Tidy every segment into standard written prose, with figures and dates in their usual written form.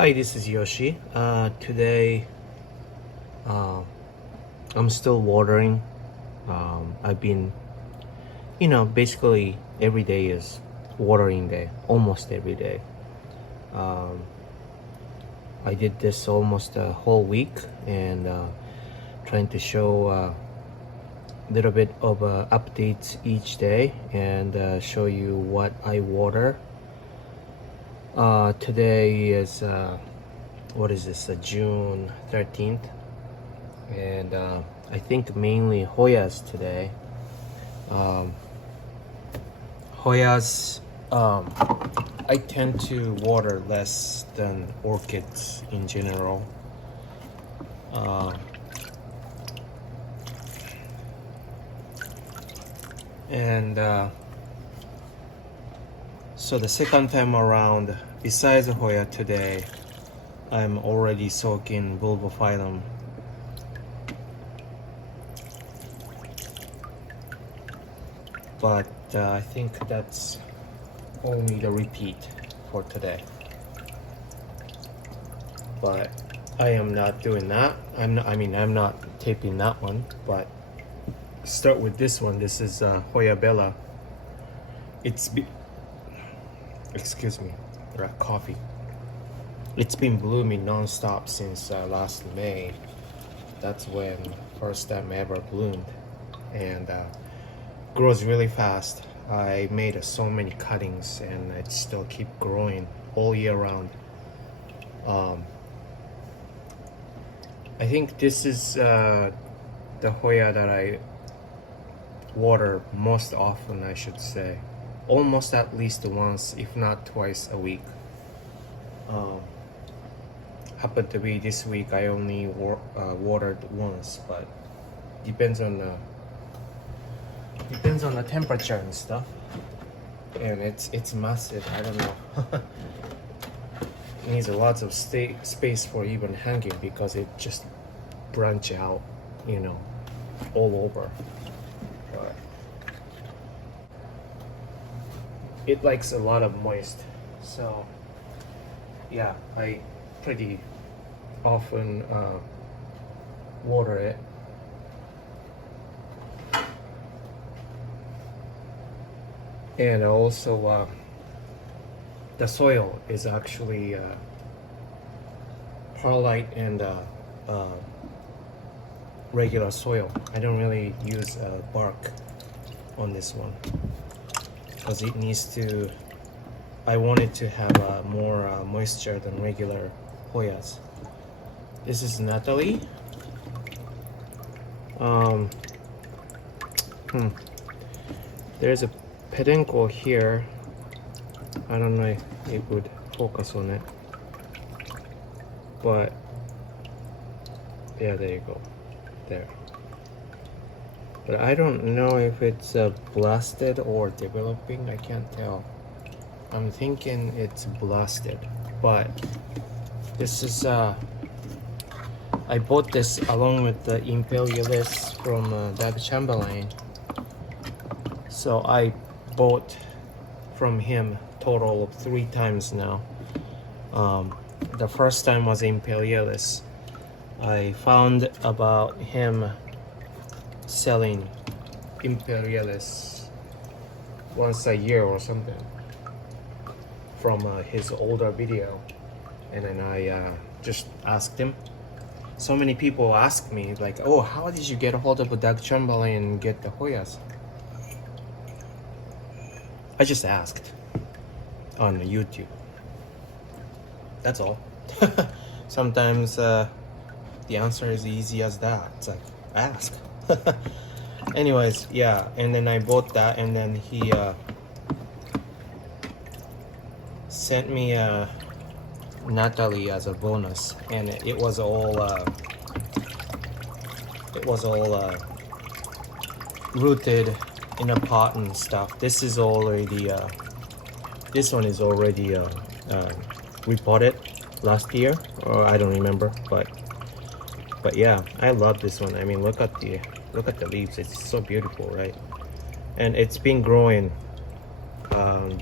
Hi, this is Yoshi. Today I'm still watering. I've been, basically every day is watering day, almost every day. Um, I did this almost a whole week and trying to show a little bit of updates each day and show you what I water. Today is what is this? June 13th, and I think mainly Hoyas today. Um, Hoyas, I tend to water less than orchids in general. And so the second time around, besides Hoya today, I'm already soaking bulbophyllum. But I think that's only the repeat for today. But I am not doing that. I'm not taping that one, but start with this one. This is Hoya Bella. Excuse me, coffee. It's been blooming non-stop since last May. That's when first time ever bloomed, and grows really fast. I made so many cuttings and it still keep growing all year round. I think this is the Hoya that I water most often, I should say. Almost at least once, if not twice a week. Happened to be this week I only watered once, but depends on the temperature and stuff. And it's massive. I don't know. Needs a lot of space for even hanging because it just branch out, all over. But it likes a lot of moist, so yeah, I pretty often water it. And also the soil is actually perlite and regular soil. I don't really use bark on this one because it needs to, I want it to have more moisture than regular Hoyas. This is Natalie. There's a Pedenco here. I don't know if it would focus on it, but yeah, there you go, there. But I don't know if it's blasted or developing. I can't tell. I'm thinking it's blasted, but this is I bought this along with the Imperialis from Doug Chamberlain. So I bought from him total of 3 times now. The first time was Imperialis. I found about him selling Imperialis once a year or something from his older video, and then I just asked him. So many people ask me like, oh, how did you get a hold of Doug Chamberlain and get the Hoyas? I just asked on YouTube. That's all. Sometimes the answer is easy as that. It's like, ask. Anyways, yeah, and then I bought that, and then he sent me Natalie as a bonus, and it was all rooted in a pot and stuff. This is already this one is already repotted last year, or I don't remember, but yeah, I love this one. I mean, look at the leaves. It's so beautiful, right? And it's been growing.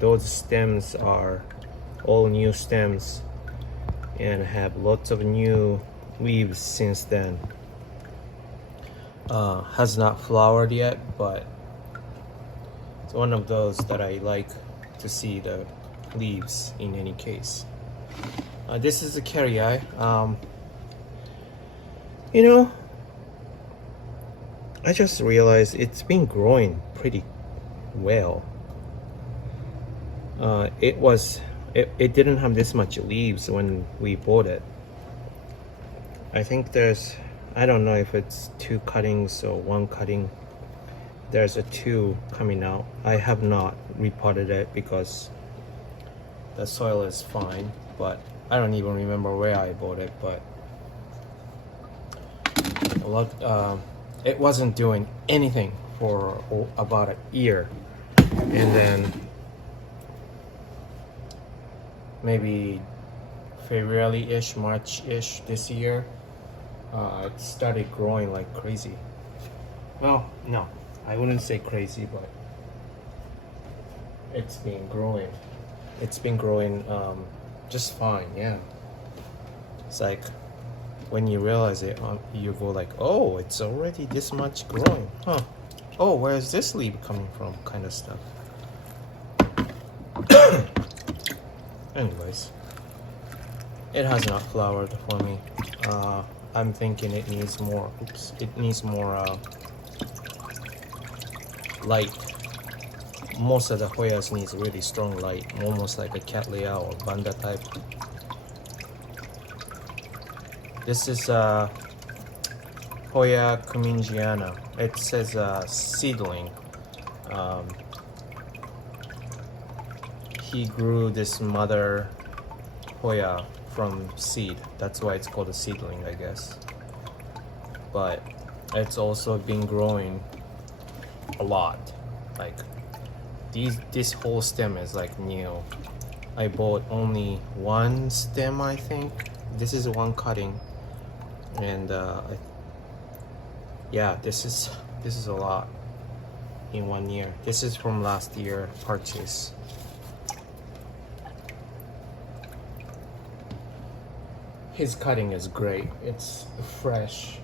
Those stems are all new stems, and have lots of new leaves since then. Has not flowered yet, but it's one of those that I like to see the leaves in any case. This is a carry eye. You know, I just realized it's been growing pretty well. It didn't have this much leaves when we bought it. I think I don't know if it's 2 cuttings or 1 cutting. There's a 2 coming out. I have not repotted it because the soil is fine, but I don't even remember where I bought it, but it wasn't doing anything for about a year, and then maybe February-ish, March-ish this year, it started growing like crazy. Well, no, I wouldn't say crazy, but it's been growing. It's been growing just fine, yeah. It's like when you realize it, you go like, oh, it's already this much growing, huh? Oh, where's this leaf coming from? Kind of stuff. Anyways, it has not flowered for me. I'm thinking it needs more. Oops, it needs more light. Most of the Hoyas needs really strong light, almost like a Cattleya or Banda type. This is Hoya cumingiana. It says seedling. He grew this mother Hoya from seed. That's why it's called a seedling, I guess. But it's also been growing a lot. Like this whole stem is like new. I bought only 1 stem, I think. This is 1 cutting, and yeah, this is a lot in 1 year. This is from last year purchase. His cutting is great. It's fresh.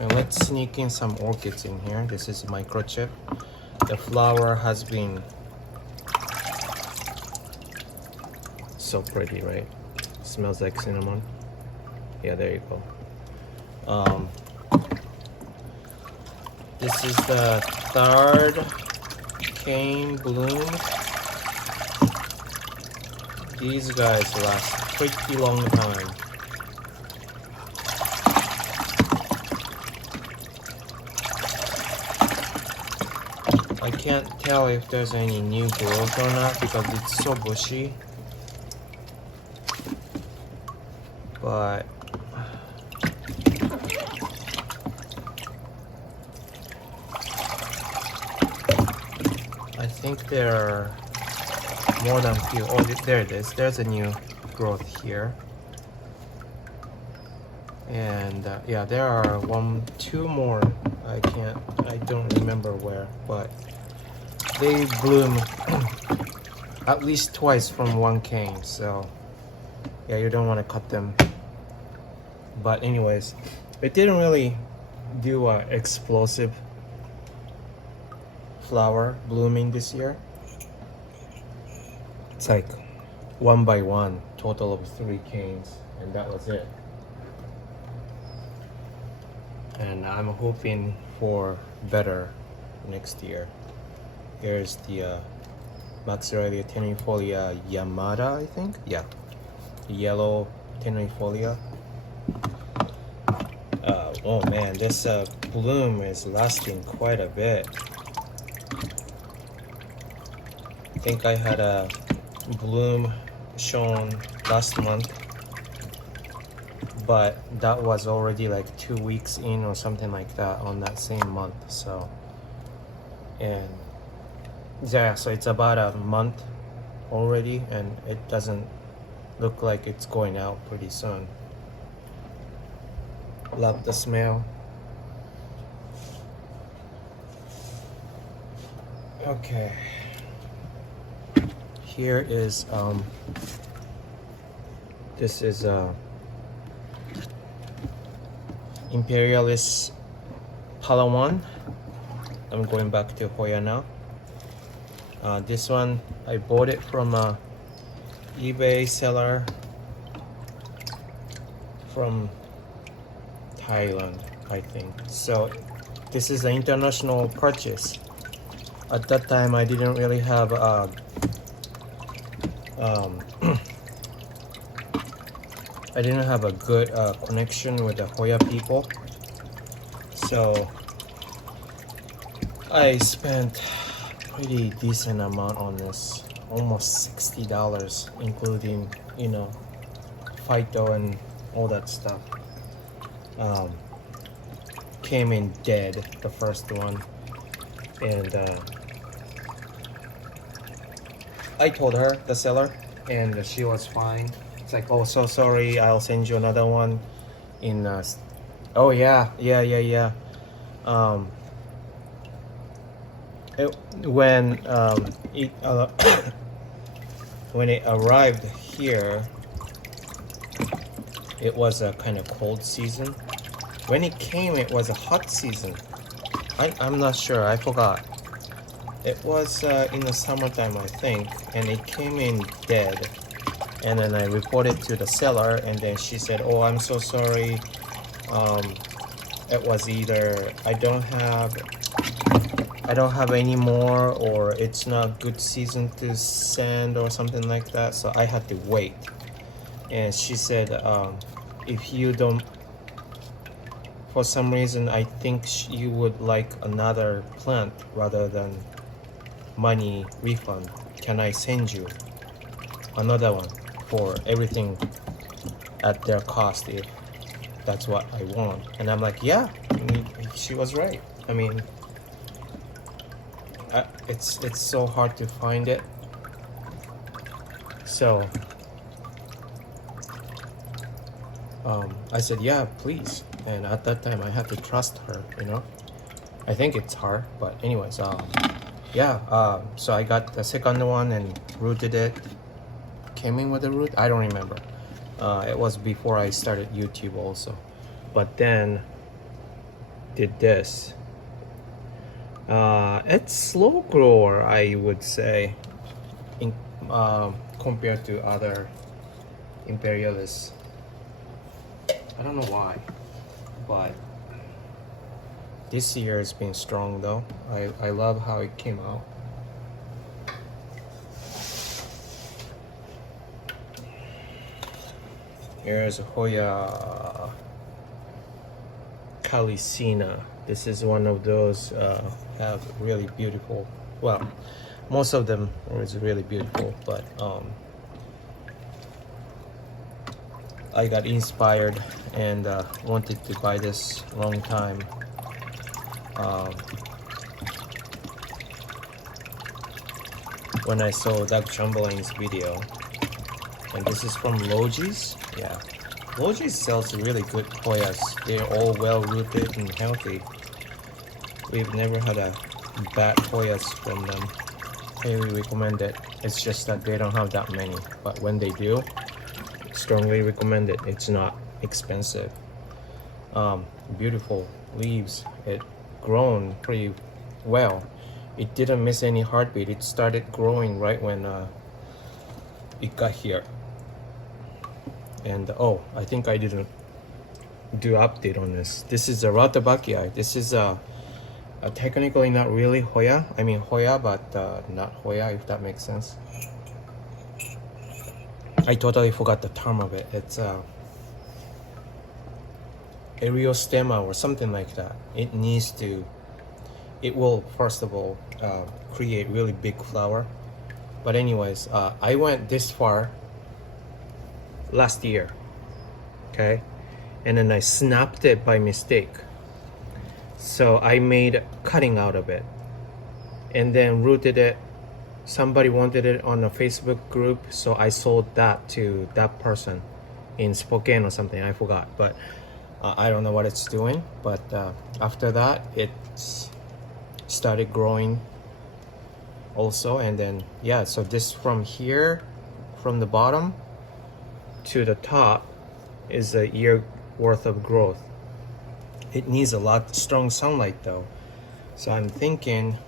And let's sneak in some orchids in here. This is microchip. The flower has been so pretty, right? Smells like cinnamon. Yeah, there you go. This is the 3rd cane bloom. These guys last pretty long time. I can't tell if there's any new growth or not because it's so bushy. But I think there are more than few. Oh, there it is. There's a new growth here. And yeah, there are 1, 2 more. I don't remember where, but they bloom at least twice from 1 cane. So yeah, you don't want to cut them. But anyways, it didn't really do a explosive flower blooming this year. It's like 1 by 1, total of 3 canes, and that was it. And I'm hoping for better next year. Here's the Maxillaria tenuifolia Yamada, I think. Yeah, yellow tenuifolia. Oh man, this bloom is lasting quite a bit. I think I had a bloom shown last month, but that was already like 2 weeks in or something like that on that same month. So, and yeah, so it's about a month already, and it doesn't look like it's going out pretty soon. Love the smell. Okay. Here is This is Imperialist Palawan. I'm going back to Hoya now. This one I bought it from a eBay seller from Thailand, I think. So this is an international purchase. At that time I didn't really have I didn't have a good connection with the Hoya people, so I spent pretty decent amount on this, almost $60, including, you know, Phyto and all that stuff. Came in dead, the first one, and I told her, the seller, and she was fine. It's like, oh, so sorry, I'll send you another one in oh yeah. When it when it arrived here, it was a kind of cold season. When it came, it was a hot season. I'm not sure, I forgot. It was in the summertime, I think, and it came in dead. And then I reported to the seller, and then she said, oh, I'm so sorry. It was either I don't have any more, or it's not good season to send or something like that, so I had to wait. And she said, if you don't, for some reason, I think you would like another plant rather than money refund, can I send you another one for everything at their cost if that's what I want? And I'm like, yeah, I mean, she was right. I mean, it's so hard to find it. So I said, yeah, please. And at that time I had to trust her, you know. I think it's hard, but anyways, yeah, so I got the second one and rooted it. Came in with a root, I don't remember. It was before I started YouTube also, but then did this. It's slow grower, I would say, in compared to other Imperialists. I don't know why, but this year has been strong though. I love how it came out. Here's Hoya Calicina. This is one of those have really beautiful, well, most of them is really beautiful, but I got inspired and wanted to buy this long time. When I saw Doug Chamberlain's video, and this is from Logi's. Yeah, Logi's sells really good Hoyas. They're all well rooted and healthy. We've never had a bad Hoyas from them. Highly recommend it. It's just that they don't have that many, but when they do, strongly recommend it. It's not expensive. Beautiful leaves. It grown pretty well. It didn't miss any heartbeat. It started growing right when it got here. And oh, I think I didn't do update on this. This is a Ratabakia. This is technically not really Hoya. I mean Hoya, but not Hoya, if that makes sense. I totally forgot the term of it. It's Eriostemma or something like that. It needs to, it will first of all create really big flower. But anyways, I went this far last year, okay, and then I snapped it by mistake. So I made cutting out of it and then rooted it. Somebody wanted it on a Facebook group, so I sold that to that person in Spokane or something, I forgot, but I don't know what it's doing. But after that it started growing also, and then yeah, so this from here, from the bottom, to the top is a year worth of growth. It needs a lot strong sunlight though. So I'm thinking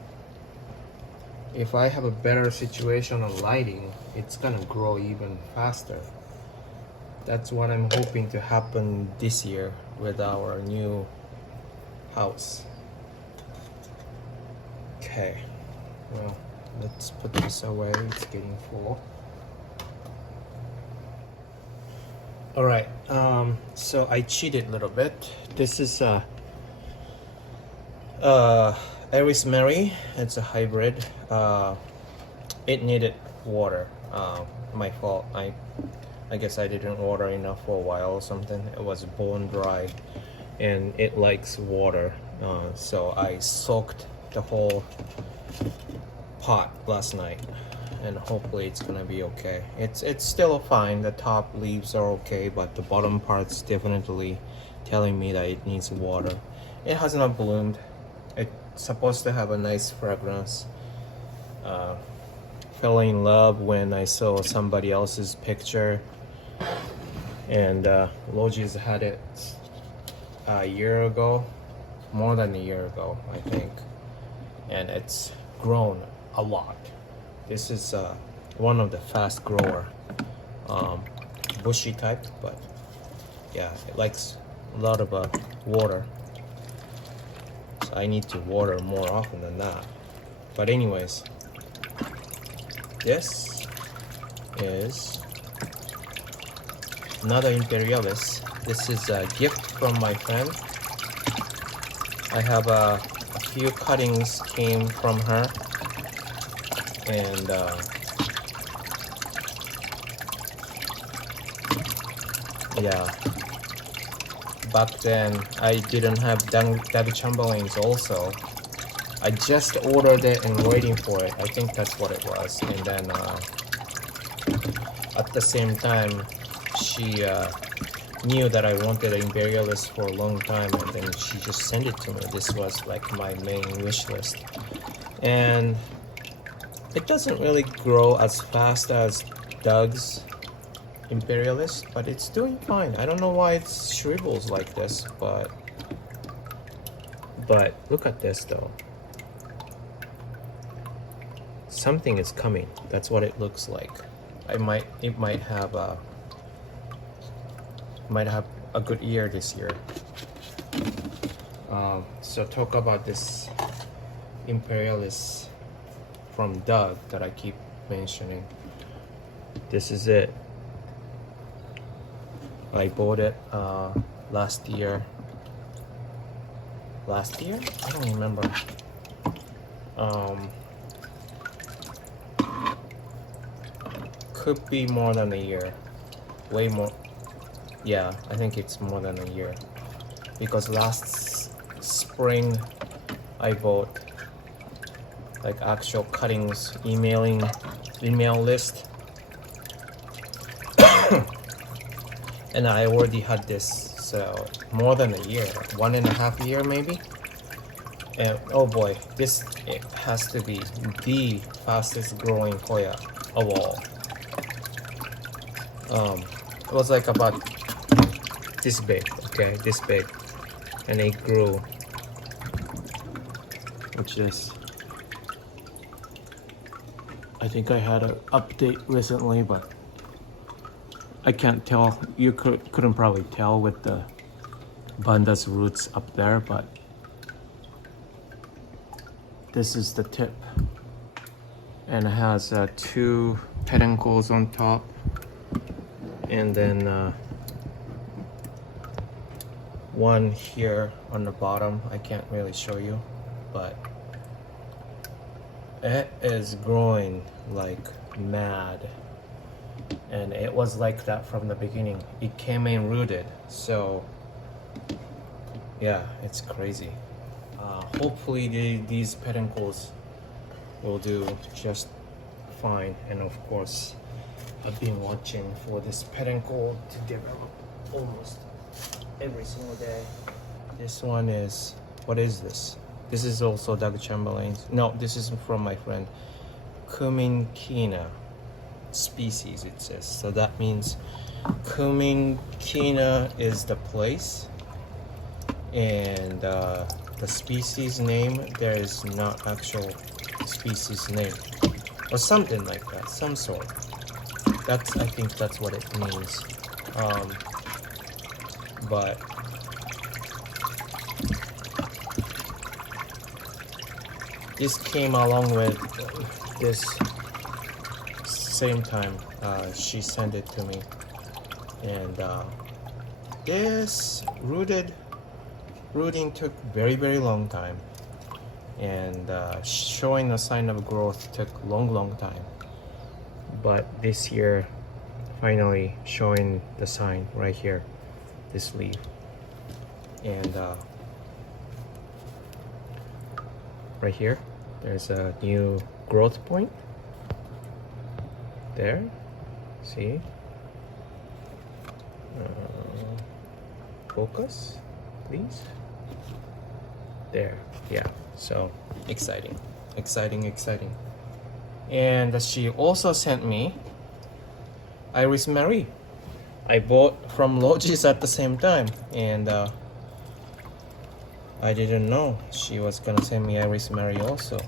if I have a better situation on lighting, it's gonna grow even faster. That's what I'm hoping to happen this year with our new house. Okay, well, let's put this away, it's getting full. All right, so I cheated a little bit. This is Aries Mary. It's a hybrid. It needed water. My fault. I guess I didn't water enough for a while or something. It was bone dry, and it likes water. So I soaked the whole pot last night, and hopefully it's gonna be okay. It's still fine. The top leaves are okay, but the bottom part's definitely telling me that it needs water. It has not bloomed. It's supposed to have a nice fragrance. Fell in love when I saw somebody else's picture, and Logi's had it a year ago, more than a year ago, I think, and it's grown a lot. This is one of the fast grower, bushy type, but yeah, it likes a lot of water. So I need to water more often than that. But anyways, this is another Imperialis. This is a gift from my friend. I have a few cuttings came from her, and yeah, back then I didn't have Dag Chamberlains also. I just ordered it and waiting for it. I think that's what it was. And then at the same time, she knew that I wanted an Imperialis for a long time, and then she just sent it to me. This was like my main wish list. And it doesn't really grow as fast as Doug's Imperialist, but it's doing fine. I don't know why it shrivels like this, but look at this though. Something is coming. That's what it looks like. It might have a good year this year. So talk about this Imperialis from Doug that I keep mentioning. This is it. I bought it last year. Last year? I don't remember. Could be more than a year. Way more. Yeah, I think it's more than a year. Because last spring I bought like actual cuttings, email list. And I already had this, so more than a year, 1.5 years maybe. And oh boy, this it has to be the fastest growing Hoya of all. It was like about this big, okay, this big, and it grew. Which is, I think I had an update recently, but I can't tell. You couldn't probably tell with the Banda's roots up there, but this is the tip, and it has 2 peduncles on top, and then one here on the bottom. I can't really show you, but it is growing like mad, and it was like that from the beginning. It came in rooted, so yeah, it's crazy. Hopefully these peduncles will do just fine, and of course I've been watching for this peduncle to develop almost every single day. This one is, what is this? This is also Doug Chamberlain's. No, this is from my friend Kumin Kina. species, it says. So that means Cuminkina is the place, and the species name, there is not actual species name or something like that, some sort. That's, I think that's what it means. But this came along with this same time. She sent it to me, and this rooting took very long time, and showing a sign of growth took long time. But this year, finally showing the sign right here, this leaf. And right here, there's a new growth point. There, see? Focus, please. There, yeah. So exciting. And she also sent me Iris Marie. I bought from Logis at the same time, and I didn't know she was gonna send me Iris Marie also,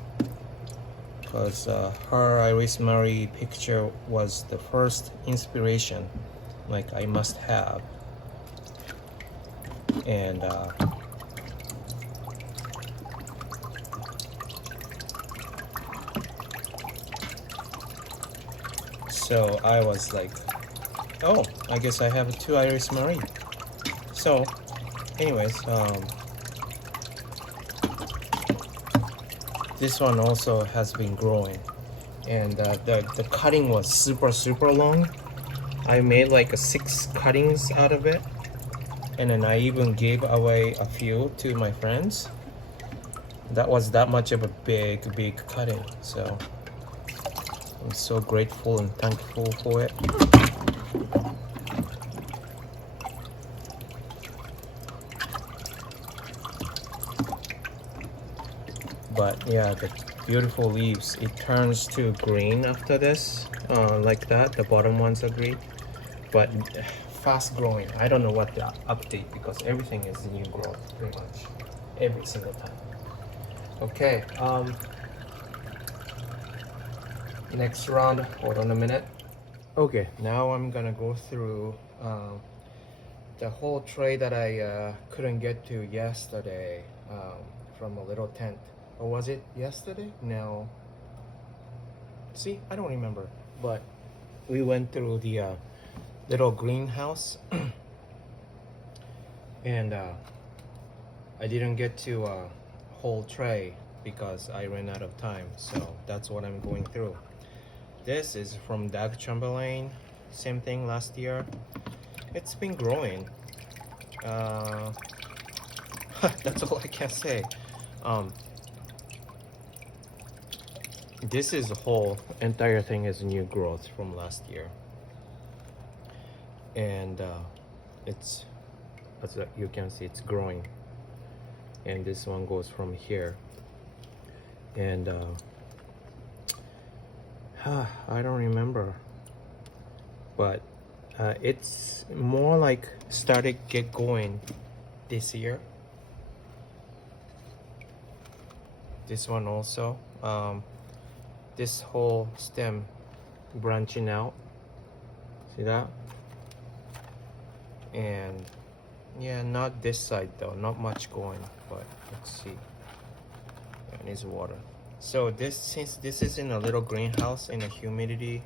because her Iris Marie picture was the first inspiration, like I must have. And so I was like, oh, I guess I have 2 Iris Marie. So anyways, this one also has been growing, and the cutting was super long. I made like 6 cuttings out of it, and then I even gave away a few to my friends. That was that much of a big cutting, so I'm so grateful and thankful for it. But yeah, the beautiful leaves, it turns to green after this, like that. The bottom ones are green, but fast growing. I don't know what the update, because everything is new growth pretty much every single time. Okay, next round, hold on a minute. Okay, now I'm gonna go through the whole tray that I couldn't get to yesterday, from a little tent. Or was it yesterday? No. See, I don't remember. But we went through the little greenhouse, and I didn't get to a whole tray because I ran out of time. So that's what I'm going through. This is from Doug Chamberlain. Same thing last year. It's been growing. That's all I can say. This is the whole entire thing is new growth from last year, and it's, as you can see, it's growing. And this one goes from here, and I don't remember, but it's more like started get going this year. This one also, this whole stem branching out, see that? And yeah, not this side though, not much going, but let's see. It needs water. So this, since this is in a little greenhouse in a humidity,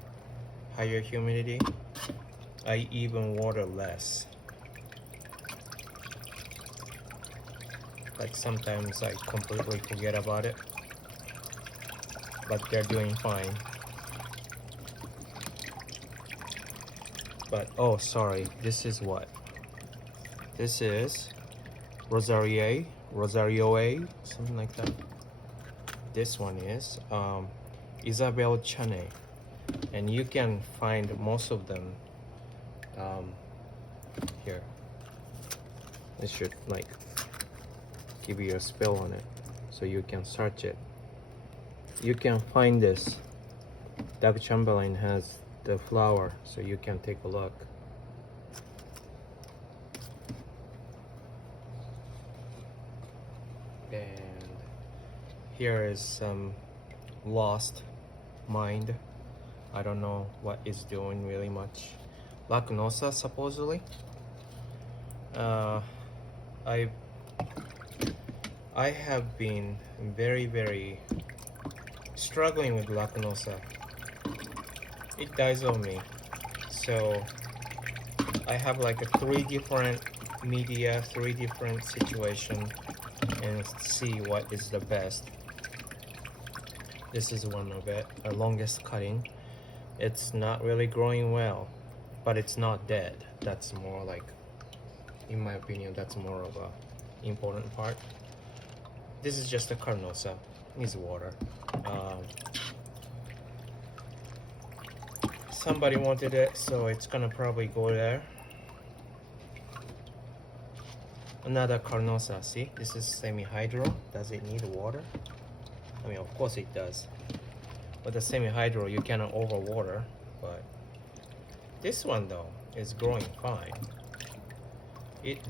higher humidity, I even water less. Like sometimes I completely forget about it, but they're doing fine. But oh, sorry, this is what? This is Rosario, something like that. This one is Isabel Chane, and you can find most of them here. It should like give you a spell on it, so you can search it. You can find this. Doug Chamberlain has the flower so you can take a look. And here is some lost mind. I don't know what it's doing really much. Lacnosa supposedly. I have been very struggling with Lacnosa. It dies on me. So I have like a 3 different media, 3 different situations, and see what is the best. This is one of it, the longest cutting. It's not really growing well, but it's not dead. That's more like, in my opinion, that's more of a important part. This is just a carnosa, needs water. Somebody wanted it, so it's gonna probably go there. Another carnosa, see? This is semi-hydro. Does it need water? I mean, of course it does. But the semi-hydro, you cannot overwater. But this one though is growing fine.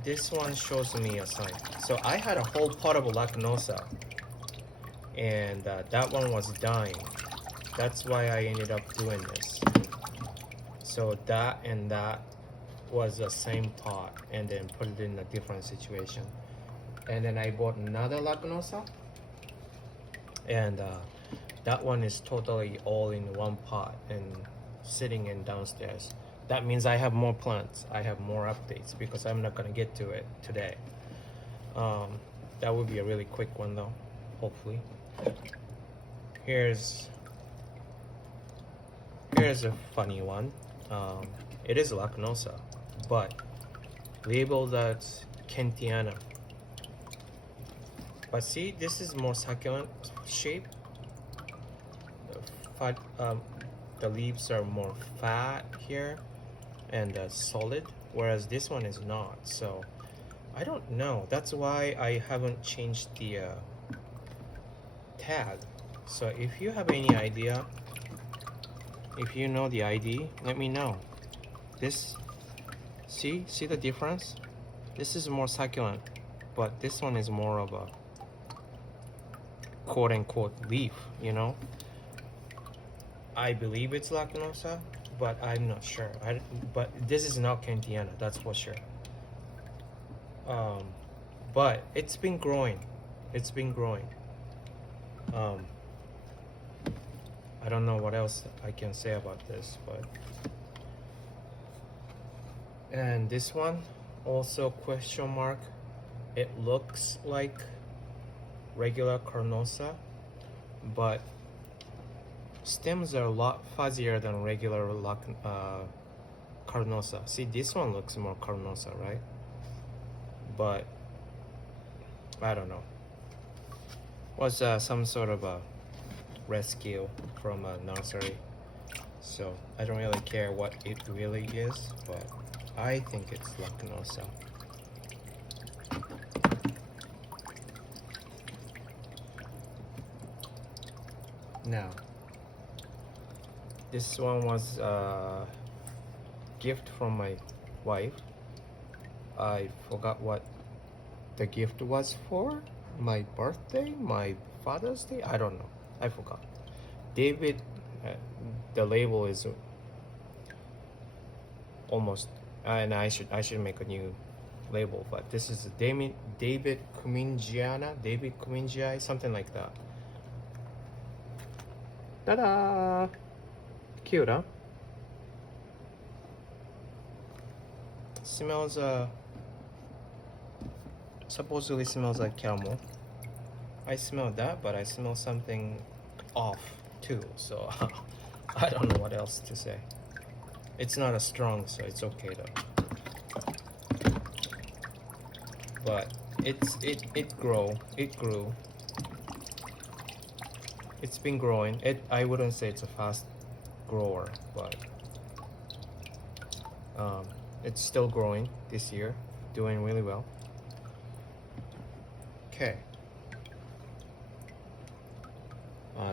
This one shows me a sign. So I had a whole pot of Lacnosa, and that one was dying. That's why I ended up doing this. So that and that was the same pot, and then put it in a different situation. And then I bought another Lacnosa, and that one is totally all in one pot and sitting in downstairs. That means I have more plants. I have more updates because I'm not gonna get to it today. That would be a really quick one though, hopefully. Here's a funny one. It is Lacnosa, but labeled as Kentiana. But see, this is more succulent shape. The leaves are more fat here and solid, whereas this one is not. So I don't know. That's why I haven't changed the tag. So if you have any idea, if you know the ID, let me know. This, see the difference? This is more succulent, but this one is more of a quote-unquote leaf, you know? I believe it's Lacnosa, but I'm not sure. But this is not Kentiana, that's for sure. But it's been growing. It's been growing. I don't know what else I can say about this, but. And this one, also question mark. It looks like regular carnosa, but stems are a lot fuzzier than regular carnosa. See, this one looks more carnosa, right? But I don't know. Was some sort of a rescue from a nursery, so I don't really care what it really is, but I think it's Lacnosa. Now, this one was a gift from my wife. I forgot what the gift was for. My birthday, my Father's Day, I don't know. I forgot. David, the label is almost, and I should make a new label, but this is David Kumingii, something like that. Ta-da! Cute, huh? Smells supposedly smells like caramel. I smell that, but I smell something off too, so I don't know what else to say. It's not as strong, so it's okay though. But it grew. It's been growing. I wouldn't say it's a fast grower, but it's still growing this year, doing really well. Okay.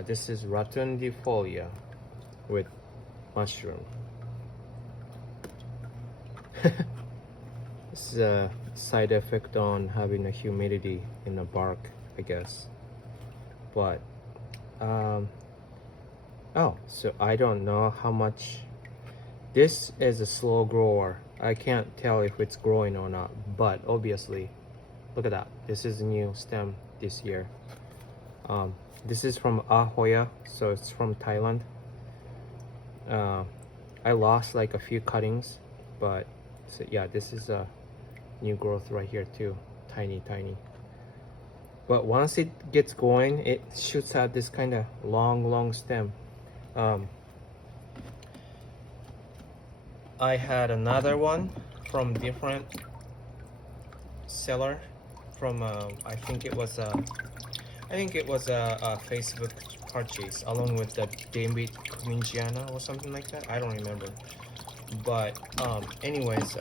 This is rotundifolia with mushroom. This is a side effect on having a humidity in the bark, I guess. But oh, so I don't know how much. This is a slow grower. I can't tell if it's growing or not, but obviously, look at that. This is a new stem this year. This is from Hoya, so it's from Thailand. I lost like a few cuttings, but so yeah, this is a new growth right here too. Tiny. But once it gets going, it shoots out this kind of long stem. I had another one from different seller from I think it was a Facebook purchase along with the David Comingiana or something like that. I don't remember. But anyways,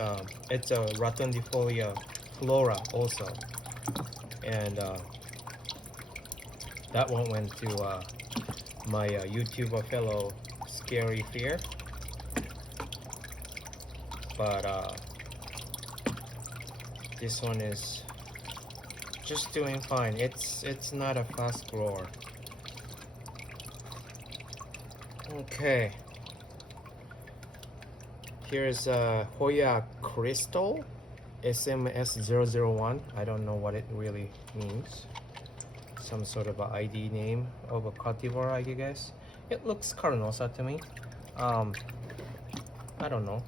it's a Rotundifolia flora also, and that one went to my YouTuber fellow Scary Fear. But this one is just doing fine. It's not a fast grower. Okay. Here's Hoya Crystal SMS001. I don't know what it really means. Some sort of a ID name of a cultivar, I guess. It looks carnosa to me. I don't know.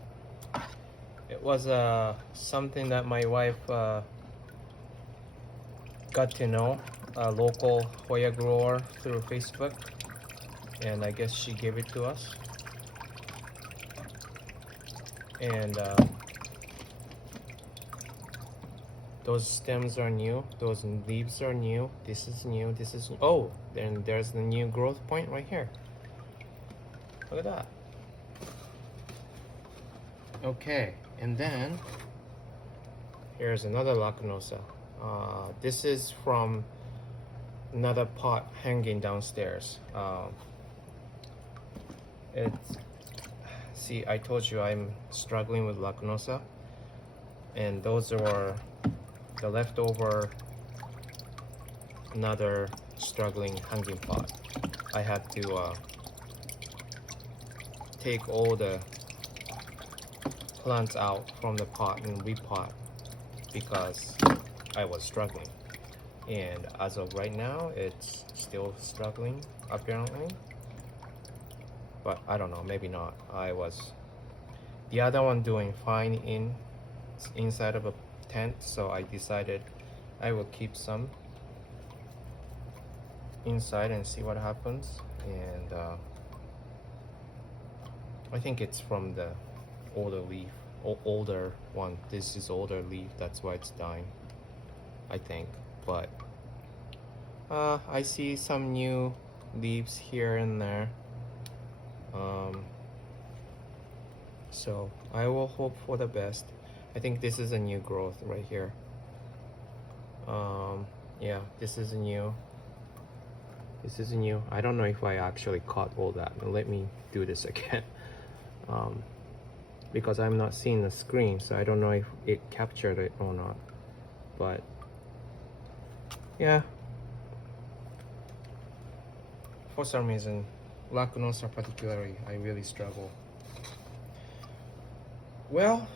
It was something that my wife got to know, a local Hoya grower through Facebook, and I guess she gave it to us. And those stems are new, those leaves are new, this is new, this is new. Oh, then there's the new growth point right here. Look at that. Okay, and then here's another Lacunosa. This is from another pot hanging downstairs. See, I told you I'm struggling with Lacunosa, and those are the leftover another struggling hanging pot. I had to take all the plants out from the pot and repot because I was struggling, and as of right now it's still struggling apparently, but I don't know, maybe not. I was the other one doing fine inside of a tent, so I decided I will keep some inside and see what happens. And I think it's from the older leaf, older one. This is older leaf, that's why it's dying, I think. But I see some new leaves here and there, so I will hope for the best. I think this is a new growth right here. Yeah, this is a new. I don't know if I actually caught all that. Let me do this again. Because I'm not seeing the screen, so I don't know if it captured it or not. But yeah, for some reason, Lacunosa particularly, I really struggle. Well,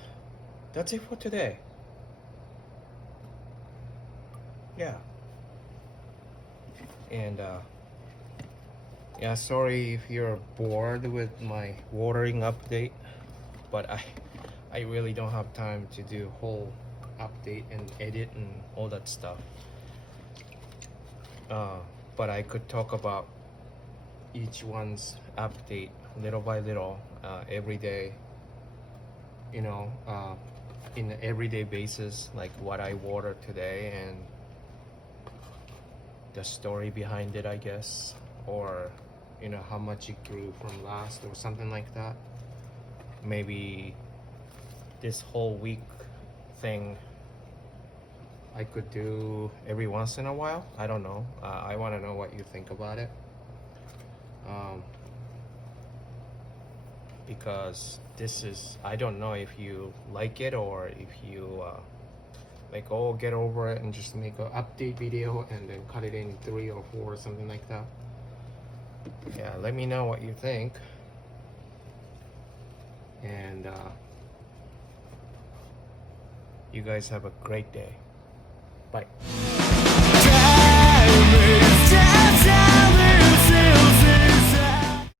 that's it for today. Yeah. And yeah, sorry if you're bored with my watering update, but I really don't have time to do whole update and edit and all that stuff. But I could talk about each one's update little by little, every day, you know, in an everyday basis, like what I watered today and the story behind it, I guess, or you know, how much it grew from last or something like that. Maybe this whole week thing I could do every once in a while. I don't know. I want to know what you think about it. because this is, I don't know if you like it or if you like, oh, get over it and just make an update video and then cut it in 3 or 4 or something like that. Yeah, let me know what you think. And you guys have a great day. Bye.